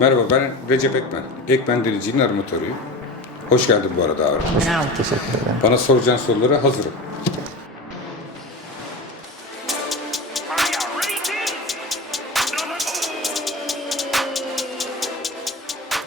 Merhaba ben Recep Ekmen. Ekmen Denizci'nin armatörüyüm. Hoş geldin bu arada abi. Teşekkür ederim. Bana soracağın sorulara hazırım.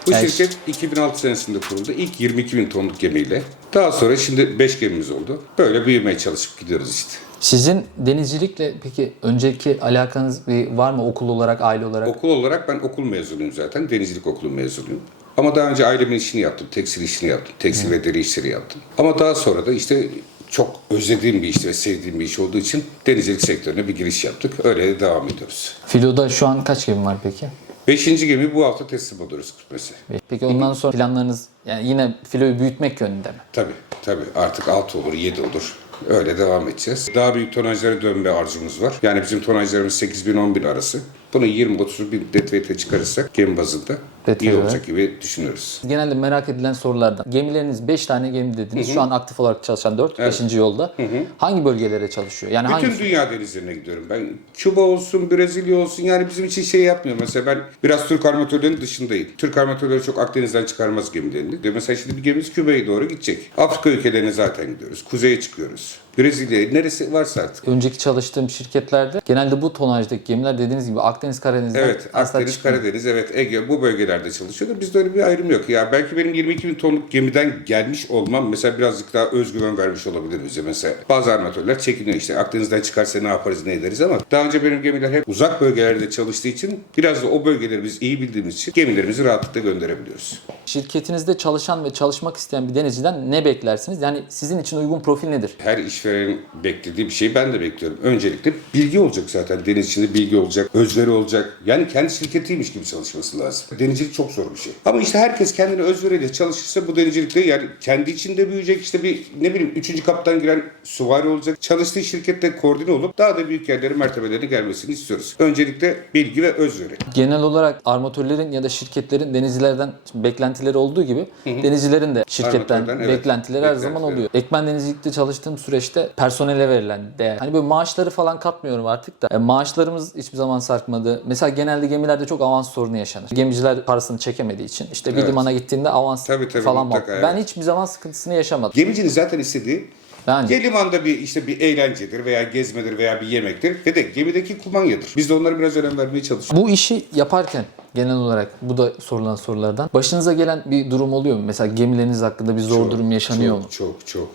Bu Yani şirket 2006 senesinde kuruldu. İlk 22 bin tonluk gemiyle. Daha sonra şimdi 5 gemimiz oldu. Böyle büyümeye çalışıp gidiyoruz işte. Sizin denizcilikle peki önceki alakanız bir var mı okul olarak, aile olarak? Okul olarak ben okul mezunuyum zaten. Denizcilik okulu mezunuyum. Ama daha önce ailemin işini yaptım. Tekstil işini yaptım. Tekstil ve deri işleri yaptım. Ama daha sonra da işte çok özlediğim bir iş ve sevdiğim bir iş olduğu için denizcilik sektörüne bir giriş yaptık. Öyle de devam ediyoruz. Filoda şu an kaç gemi var peki? Beşinci gemi bu hafta teslim oluyoruz kısmetse. Peki ondan sonra planlarınız yani yine filoyu büyütmek yönünde mi? Tabii tabii artık 6 olur 7 olur. Öyle devam edeceğiz. Daha büyük tonajlara dönme arzumuz var. Yani bizim tonajlarımız 8 bin 10 bin arası. Bunu 20-30 bin detvete çıkarırsak gemi bazında Detvete iyi olacak gibi düşünüyoruz. Genelde merak edilen sorulardan. Gemileriniz 5 tane gemi dediniz. Şu an aktif olarak çalışan 4, 5. yolda. Hangi bölgelere çalışıyor? Yani Bütün hangi dünya denizlerine gidiyorum ben. Küba olsun, Brezilya olsun yani bizim için şey yapmıyor. Mesela ben biraz Türk armatörlerinin dışındayım. Türk armatörleri çok Akdeniz'den çıkarmaz gemilerini. Mesela şimdi bir gemimiz Küba'ya doğru gidecek. Afrika ülkelerine zaten gidiyoruz. Kuzeye çıkıyoruz. Brezilya'ya neresi varsa artık. önceki çalıştığım şirketlerde genelde bu tonajdaki gemiler dediğiniz gibi Akdeniz Karadeniz'den Evet, Akdeniz, çıkmıyor. Karadeniz, evet Ege bu bölgelerde çalışıyordu. Bizde öyle bir ayrım yok. Ya belki benim 22 bin tonluk gemiden gelmiş olmam mesela birazcık daha özgüven vermiş olabilir bize mesela. Bazı armatörler çekiniyor işte Akdeniz'den çıkarsa ne yaparız ne ederiz ama daha önce benim gemiler hep uzak bölgelerde çalıştığı için biraz da o bölgeleri biz iyi bildiğimiz için gemilerimizi rahatlıkla gönderebiliyoruz. Şirketinizde çalışan ve çalışmak isteyen bir denizciden ne beklersiniz? Yani sizin için uygun profil nedir? Her işverenin beklediği bir şeyi ben de bekliyorum. Öncelikle bilgi olacak zaten. Deniz içinde bilgi olacak, özveri olacak. Yani kendi şirketiymiş gibi çalışması lazım. Denizcilik çok zor bir şey. Ama işte herkes kendine özveriyle çalışırsa bu denizcilikte yani kendi içinde büyüyecek. işte bir ne bileyim üçüncü kaptan giren suvari olacak. Çalıştığı şirkette koordine olup daha da büyük yerlere mertebelerine gelmesini istiyoruz. Öncelikle bilgi ve özveri. Genel olarak armatörlerin ya da şirketlerin denizcilerden beklentileri olduğu gibi denizcilerin de şirketten evet. beklentileri her zaman Beklentileri. oluyor. Ekmen denizcilikte çalıştığım süreçte personele verilen değer. Hani böyle maaşları falan katmıyorum artık da. E, maaşlarımız hiçbir zaman sarkmadı. Mesela genelde gemilerde çok avans sorunu yaşanır. Gemiciler parasını çekemediği için işte bir Evet. limana gittiğinde avans Tabii, tabii, falan mutlaka, var. evet. Ben hiçbir zaman sıkıntısını yaşamadım. Gemicinin zaten istediği Yani Ya limanda bir işte bir eğlencedir veya gezmedir veya bir yemektir ve de gemideki kumanyadır. Biz de onlara biraz önem vermeye çalışıyoruz. Bu işi yaparken genel olarak bu da sorulan sorulardan. Başınıza gelen bir durum oluyor mu? Mesela gemileriniz hakkında bir zor durum yaşanıyor çok, mu? Çok çok.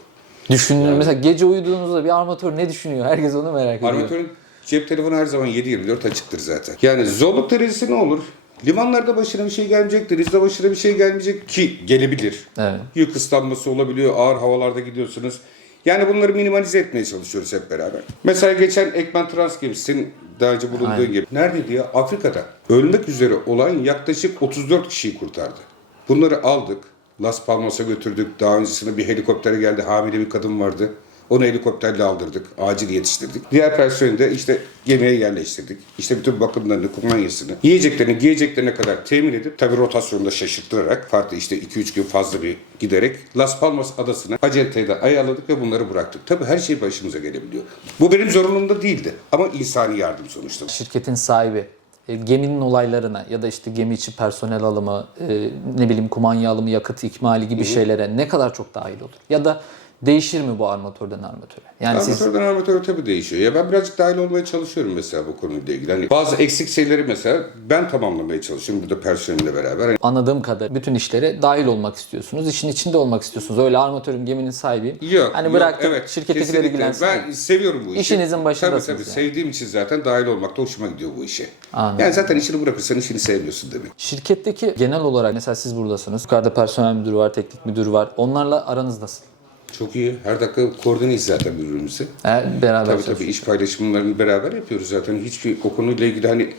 Düşünün mesela gece uyuduğunuzda bir armatör ne düşünüyor? Herkes onu merak ediyor. Armatörün cep telefonu her zaman 7-24 açıktır zaten. Yani zorluk derecesi ne olur? Limanlarda başına bir şey gelmeyecek, denizde başına bir şey gelmeyecek ki gelebilir. Evet. Yük ıslanması olabiliyor, ağır havalarda gidiyorsunuz. Yani bunları minimalize etmeye çalışıyoruz hep beraber. Mesela geçen Ekmen Trans gemisinin daha önce bulunduğu Aynen. gemi. Neredeydi ya? Afrika'da. Ölmek üzere olan yaklaşık 34 kişiyi kurtardı. Bunları aldık. Las Palmas'a götürdük. Daha öncesinde bir helikoptere geldi. Hamile bir kadın vardı. Onu helikopterle aldırdık. Acil yetiştirdik. Diğer personeli de işte gemiye yerleştirdik. İşte bütün bakımlarını, kumanyasını, yiyeceklerini, giyeceklerine kadar temin edip tabi rotasyonda şaşırttırarak farklı işte 2-3 gün fazla bir giderek Las Palmas adasına acenteyi de ayarladık ve bunları bıraktık. Tabi her şey başımıza gelebiliyor. Bu benim zorunluluğumda değildi. Ama insani yardım sonuçta. Şirketin sahibi e, geminin olaylarına ya da işte gemi içi personel alımı, e, ne bileyim kumanya alımı, yakıt ikmali gibi şeylere ne kadar çok dahil olur? Ya da değişir mi bu armatörden armatöre? Yani siz Armatörden armatöre tabii değişiyor. Ya ben birazcık dahil olmaya çalışıyorum mesela bu konuyla ilgili. Hani bazı eksik şeyleri mesela ben tamamlamaya çalışıyorum burada personelle beraber. Hani anladığım kadar bütün işlere dahil olmak istiyorsunuz. işin içinde olmak istiyorsunuz. Öyle armatörüm geminin sahibiyim. Yok. Hani bıraktım evet, şirkettekiler kesinlikle. ilgilensin. Ben seviyorum bu işi. İşinizin başındasınız Tabii tabii. yani. Sevdiğim için zaten dahil olmak da hoşuma gidiyor bu işe. Anladım. Yani zaten işini bırakırsan işini sevmiyorsun demek. Şirketteki genel olarak mesela siz buradasınız. Yukarıda personel müdürü var, teknik müdür var. Onlarla aranız nasıl? Çok iyi. Her dakika koordineyiz zaten birbirimizi. E, beraber Tabii tabii iş paylaşımlarını beraber yapıyoruz zaten. Hiçbir o konuyla ilgili hani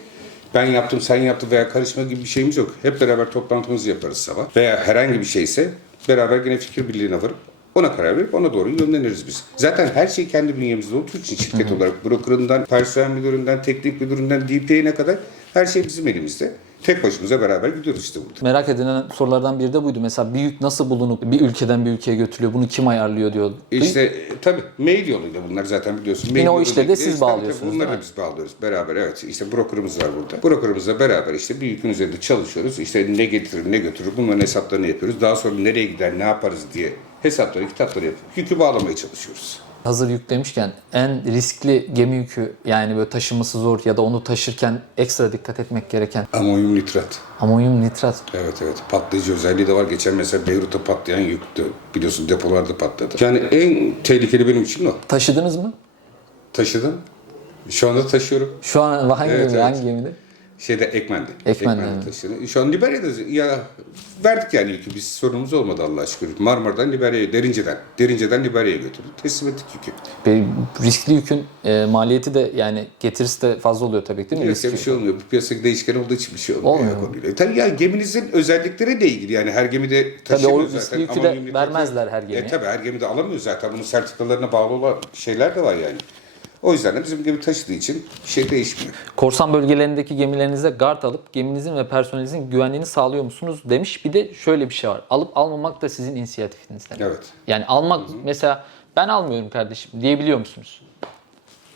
ben yaptım sen yaptın veya karışma gibi bir şeyimiz yok. Hep beraber toplantımızı yaparız sabah. Veya herhangi bir şeyse beraber yine fikir birliğine varıp ona karar verip ona doğru yönleniriz biz. Zaten her şey kendi bünyemizde olduğu için şirket olarak brokerından, personel müdüründen, teknik müdüründen, DP'ine kadar her şey bizim elimizde. Tek başımıza beraber gidiyoruz işte burada. Merak edilen sorulardan biri de buydu. Mesela bir yük nasıl bulunup bir ülkeden bir ülkeye götürülüyor? Bunu kim ayarlıyor diyor. İşte e, tabii mail yoluyla bunlar zaten biliyorsun. Mail Yine o işleri de siz Tabii, bağlıyorsunuz, tabii, Bunları da biz bağlıyoruz beraber evet. İşte brokerımız var burada. Brokerımızla beraber işte bir yükün üzerinde çalışıyoruz. İşte ne getirir ne götürür bunların hesaplarını yapıyoruz. Daha sonra nereye gider ne yaparız diye hesapları kitapları yapıp yükü bağlamaya çalışıyoruz. Hazır yük demişken en riskli gemi yükü yani böyle taşıması zor ya da onu taşırken ekstra dikkat etmek gereken Amonyum nitrat. amonyum nitrat. Evet evet patlayıcı özelliği de var. Geçen mesela Beyrut'ta patlayan yüktü. Biliyorsun depolarda patladı. Yani en tehlikeli benim için o. Taşıdınız mı? Taşıdım. Şu anda taşıyorum. Şu an hangi, Evet, gemi, evet. hangi gemide? Şeyde Ekmen'de. Ekmen'de, evet. taşıyorum. Şu an Liberya'da ya verdik yani yükü. Biz sorunumuz olmadı Allah'a şükür. Marmara'dan Liberya'ya, Derince'den. Derince'den Liberya'ya götürdük. Teslim ettik yükü. Bir riskli yükün e, maliyeti de yani getirisi de fazla oluyor tabii değil mi? Piyasaya bir şey olmuyor. Bu piyasa değişken olduğu için bir şey olmuyor. Olmuyor konuyla. Tabii ya geminizin özellikleri de ilgili. Yani her gemide Tabii taşımıyor o zaten. riskli yükü de vermezler her gemiye. E tabii her gemide alamıyor zaten. Bunun sertifikalarına bağlı olan şeyler de var yani. O yüzden de bizim gemi taşıdığı için bir şey değişmiyor. Korsan bölgelerindeki gemilerinizde guard alıp geminizin ve personelinizin güvenliğini sağlıyor musunuz demiş. Bir de şöyle bir şey var. Alıp almamak da sizin inisiyatifinizden. Evet. Yani almak mesela ben almıyorum kardeşim diyebiliyor musunuz?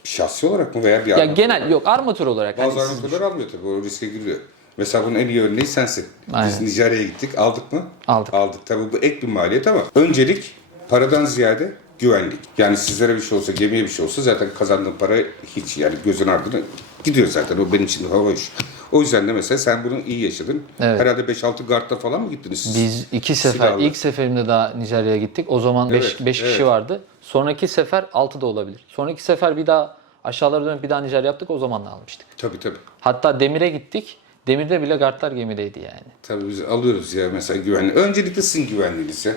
Şahsi olarak mı veya bir Ya genel olarak? yok armatör olarak. Bazı hani armatörler almıyor tabii. O riske giriyor. Mesela bunun en iyi örneği sensin. Biz Aynen. Nijerya'ya gittik. Aldık mı? Aldık. Aldık. Tabii bu ek bir maliyet ama öncelik paradan ziyade güvenlik. Yani sizlere bir şey olsa, gemiye bir şey olsa zaten kazandığın para hiç yani gözün ardına gidiyor zaten. O benim için hava iş. O yüzden de mesela sen bunu iyi yaşadın. Evet. Herhalde 5-6 gardla falan mı gittiniz siz? Biz iki sefer, Silahlı. ilk seferimde daha Nijerya'ya gittik. O zaman 5 Evet, kişi evet. vardı. Sonraki sefer 6 da olabilir. Sonraki sefer bir daha aşağılara dönüp bir daha Nijerya yaptık. O zaman da almıştık. Tabii tabii. Hatta Demir'e gittik. Demir'de bile gardlar gemideydi yani. Tabii biz alıyoruz ya mesela güvenli. Öncelikle sizin güvenliğiniz ya.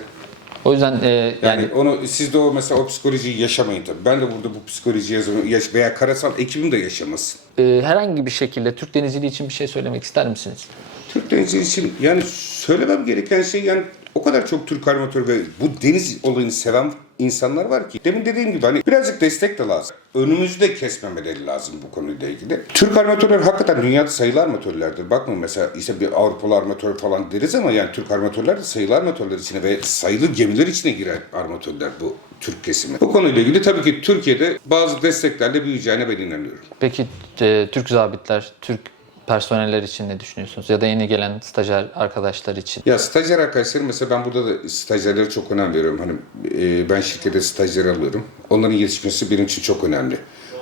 O yüzden e, yani, Yani, onu siz de o mesela o psikolojiyi yaşamayın tabii. Ben de burada bu psikolojiyi. Yaş veya karasal ekibim de yaşamasın. e, herhangi bir şekilde Türk denizciliği için bir şey söylemek ister misiniz? Türk denizcilik için yani söylemem gereken şey yani o kadar çok Türk armatör ve bu deniz olayını seven insanlar var ki. Demin dediğim gibi hani birazcık destek de lazım. Önümüzde kesmemeleri lazım bu konuyla ilgili. Türk armatörler hakikaten dünyada sayılı armatörlerdir. Bakma mesela işte bir Avrupalı armatör falan deriz ama yani Türk armatörler de sayılı armatörler içine ve sayılı gemiler içine girer armatörler bu Türk kesimi. Bu konuyla ilgili tabii ki Türkiye'de bazı desteklerle büyüyeceğine ben inanıyorum. Peki e, Türk zabitler, Türk personeller için ne düşünüyorsunuz? Ya da yeni gelen stajyer arkadaşlar için. Ya stajyer arkadaşlarım mesela ben burada da stajyerlere çok önem veriyorum. Hani e, ben şirkete stajyer alıyorum. Onların yetişmesi benim için çok önemli.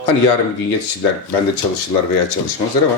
Hani yarın bir gün yetişirler, bende çalışırlar veya çalışmazlar ama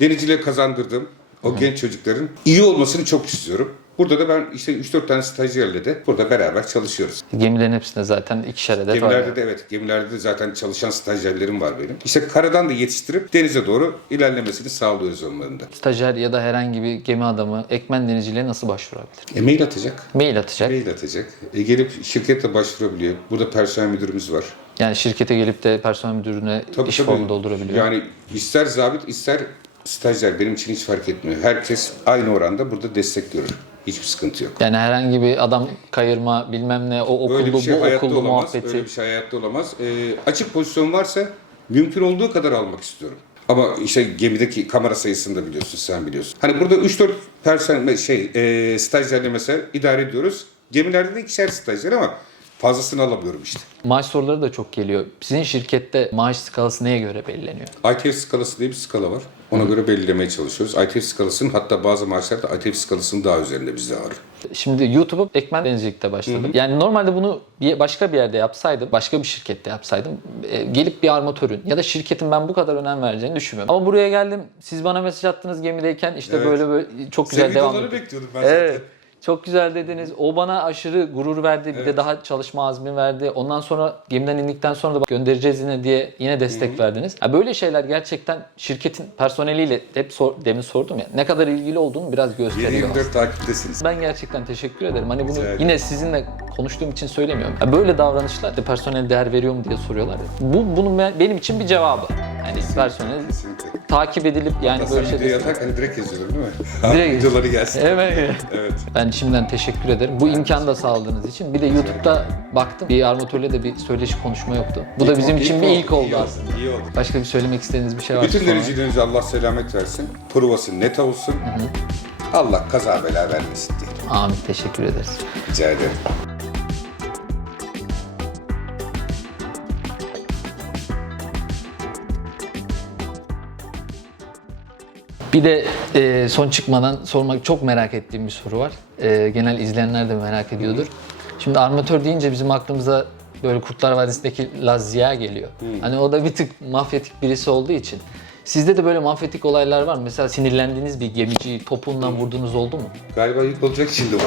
denizciliğe kazandırdığım o genç çocukların iyi olmasını çok istiyorum. Burada da ben işte 3-4 tane stajyerle de burada beraber çalışıyoruz. Gemilerin hepsinde zaten ikişer adet var. Gemilerde de evet, gemilerde de zaten çalışan stajyerlerim var benim. İşte karadan da yetiştirip denize doğru ilerlemesini sağlıyoruz onların da. Stajyer ya da herhangi bir gemi adamı ekmen denizciliğe nasıl başvurabilir? E, mail atacak. Mail atacak. Mail atacak. E, gelip şirkete başvurabiliyor. Burada personel müdürümüz var. Yani şirkete gelip de personel müdürüne Tabii, iş tabii. formu doldurabiliyor. Yani ister zabit ister stajyer benim için hiç fark etmiyor. Herkes aynı oranda burada destek görür. Hiçbir sıkıntı yok. Yani herhangi bir adam kayırma bilmem ne o okullu Öyle bir şey bu hayatta olamaz. muhabbeti. Öyle bir şey hayatta olamaz. E, açık pozisyon varsa mümkün olduğu kadar almak istiyorum. Ama işte gemideki kamera sayısını da biliyorsun, sen biliyorsun. Hani burada 3-4 personel şey e, stajyerle mesela idare ediyoruz. Gemilerde de ikişer stajyer ama fazlasını alamıyorum işte. Maaş soruları da çok geliyor. Sizin şirkette maaş skalası neye göre belirleniyor? ITF skalası diye bir skala var. Ona göre belirlemeye çalışıyoruz. ITF skalasının hatta bazı maaşlarda ITF skalasının daha üzerinde bizde var. Şimdi YouTube'a ekmen denizcilikte başladım. Yani normalde bunu bir başka bir yerde yapsaydım, başka bir şirkette yapsaydım e, gelip bir armatörün ya da şirketin ben bu kadar önem vereceğini düşünmüyorum. Ama buraya geldim. Siz bana mesaj attınız gemideyken işte Evet. böyle böyle çok güzel devam ediyor. bekliyordum ben Evet. Çok güzel dediniz. O bana aşırı gurur verdi. Bir de daha çalışma azmi verdi. Ondan sonra gemiden indikten sonra da göndereceğiz yine diye yine destek verdiniz. Ya böyle şeyler gerçekten şirketin personeliyle hep sor, demin sordum ya ne kadar ilgili olduğunu biraz gösteriyor. 7-24 takiptesiniz. Ben gerçekten teşekkür ederim. Hani bunu yine sizinle konuştuğum için söylemiyorum. Ya böyle davranışlar de personel değer veriyor mu diye soruyorlar. ya. Bu bunun be- benim için bir cevabı. Yani personel Kesinlikle. takip edilip yani Aslında böyle video şey yatarken direkt yazıyordum değil mi? Direkt- Videoları gelsin. Evet. Evet. Ben şimdiden teşekkür ederim. Bu imkanı da sağladığınız için. Bir de YouTube'da baktım. Bir armatörle de bir söyleşi konuşma yoktu. Bu da bizim için bir ilk oldu aslında. İyi oldu. Başka bir söylemek istediğiniz bir şey var Bütün dericilerinize Allah selamet versin. Provası net olsun. Allah kaza bela vermesin diye. Amin. Teşekkür ederiz. Rica ederim. Bir de e, son çıkmadan sormak çok merak ettiğim bir soru var. E, genel izleyenler de merak ediyordur. Şimdi armatör deyince bizim aklımıza böyle Kurtlar Vadisi'ndeki Lazia geliyor. Hani o da bir tık mafyatik birisi olduğu için. Sizde de böyle mafyatik olaylar var mı? Mesela sinirlendiğiniz bir gemiciyi topuğundan vurduğunuz oldu mu? Galiba ilk olacak şimdi bu.